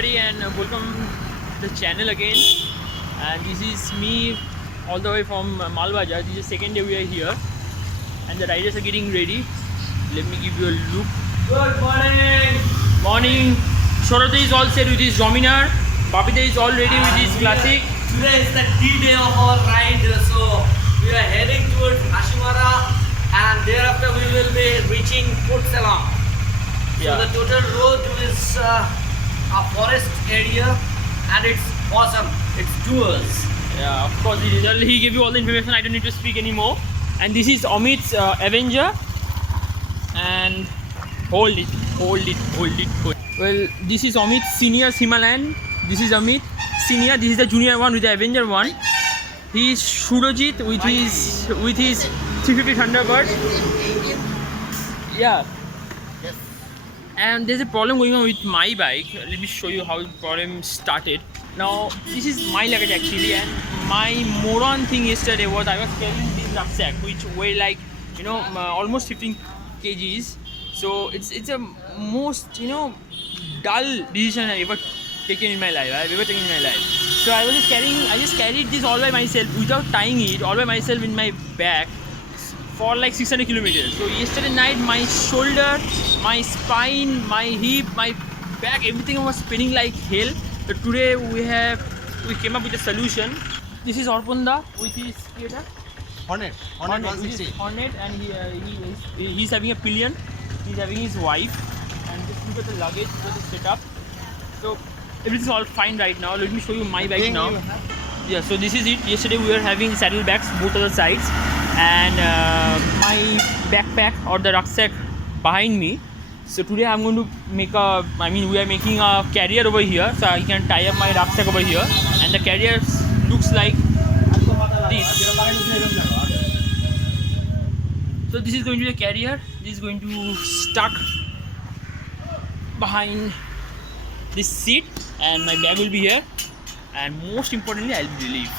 everybody and welcome to the channel again. And this is me all the way from Malbaja. This is the second day we are here and the riders are getting ready. Let me give you a look. Good morning. Morning. Shorata is all set with his Dominar. Babita is all ready with his Classic. Today is the D-Day of our ride, so we are heading towards Ashimara and thereafter we will be reaching Port Salam. So the total road is a forest area and it's awesome. It's doers. Yeah, of course he gave you all the information. I don't need to speak anymore. And this is Amit's Avenger. And hold it. Well, this is Amit's Senior's Himalayan. This is Amit Senior. This is the junior one with the Avenger one. He is Surojit with his 350 Thunderbird. Yeah. Yes. And there's a problem going on with my bike. Let me show you how the problem started. Now this is my luggage actually, and my moron thing yesterday was I was carrying this rucksack which weighed like almost 15 kgs. So it's a most dull decision I ever taken in my life. So I just carried this all by myself without tying it, all by myself in my bag for like 600 kilometers. So yesterday night my shoulder, my spine, my hip, my back, everything was spinning like hell. So today we came up with a solution. This is Orpunda with his Hornet 160. Hornet, and he's having a pillion. He's having his wife, and just look at the luggage, look at the setup. So everything's all fine right now. Let me show you my bike now. Yeah, so this is it. Yesterday we were having saddlebags both of the sides, and my backpack or the rucksack behind me. So today I'm going to we are making a carrier over here, so I can tie up my rucksack over here, and the carrier looks like this. So this is going to be a carrier. This is going to stuck behind this seat, and my bag will be here, and most importantly I'll be relieved.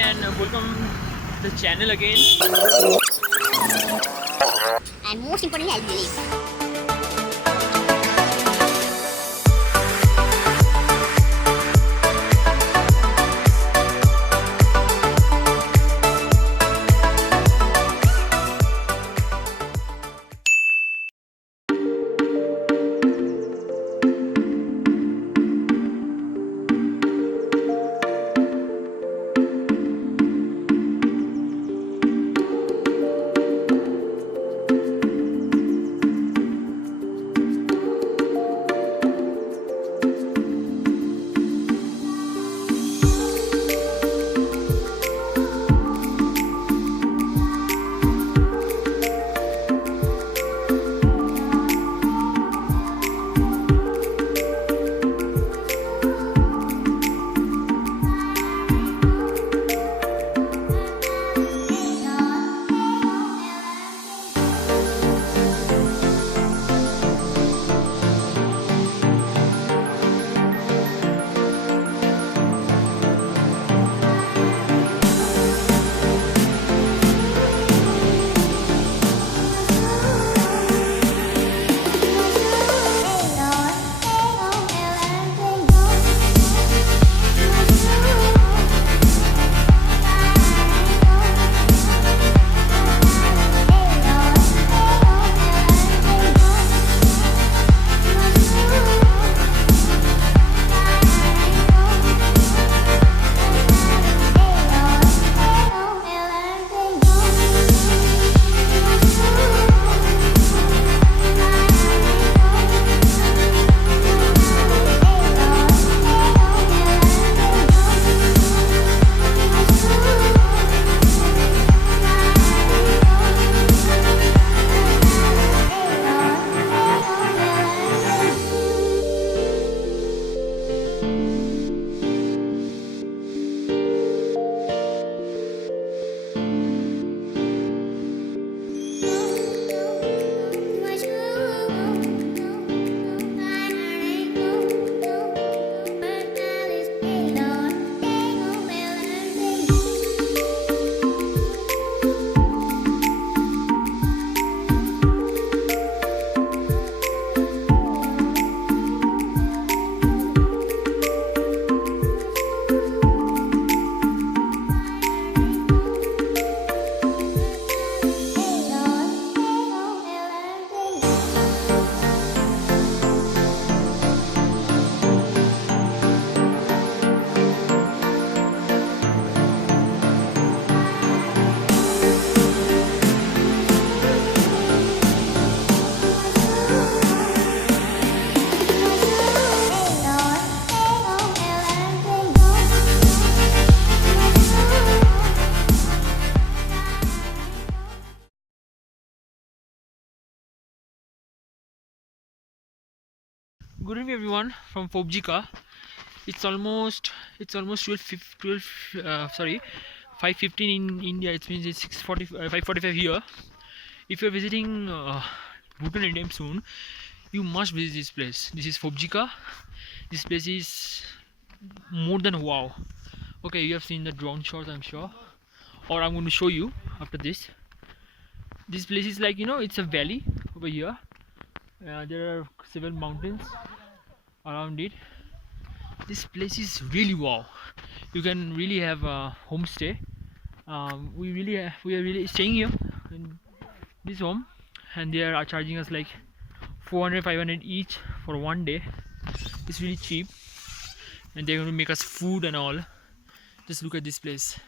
And welcome to the channel again. And most importantly, I believe. Good evening everyone from Pobjika. It's almost 5:15 in India. It means it's 6:40 5:45 here. If you're visiting Bhutan anytime soon, you must visit this place. This is Pobjika. This place is more than wow. Okay, you have seen the drone shots, I'm sure, or I'm going to show you after this. This place is like, it's a valley over here. There are several mountains around it. This place is really wow. You can really have a homestay. We are really staying here in this home, and they are charging us like 400 500 each for one day. It's really cheap, and they're going to make us food and all. Just look at this place.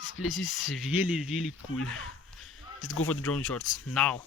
This place is really cool. Let's go for the drone shots now.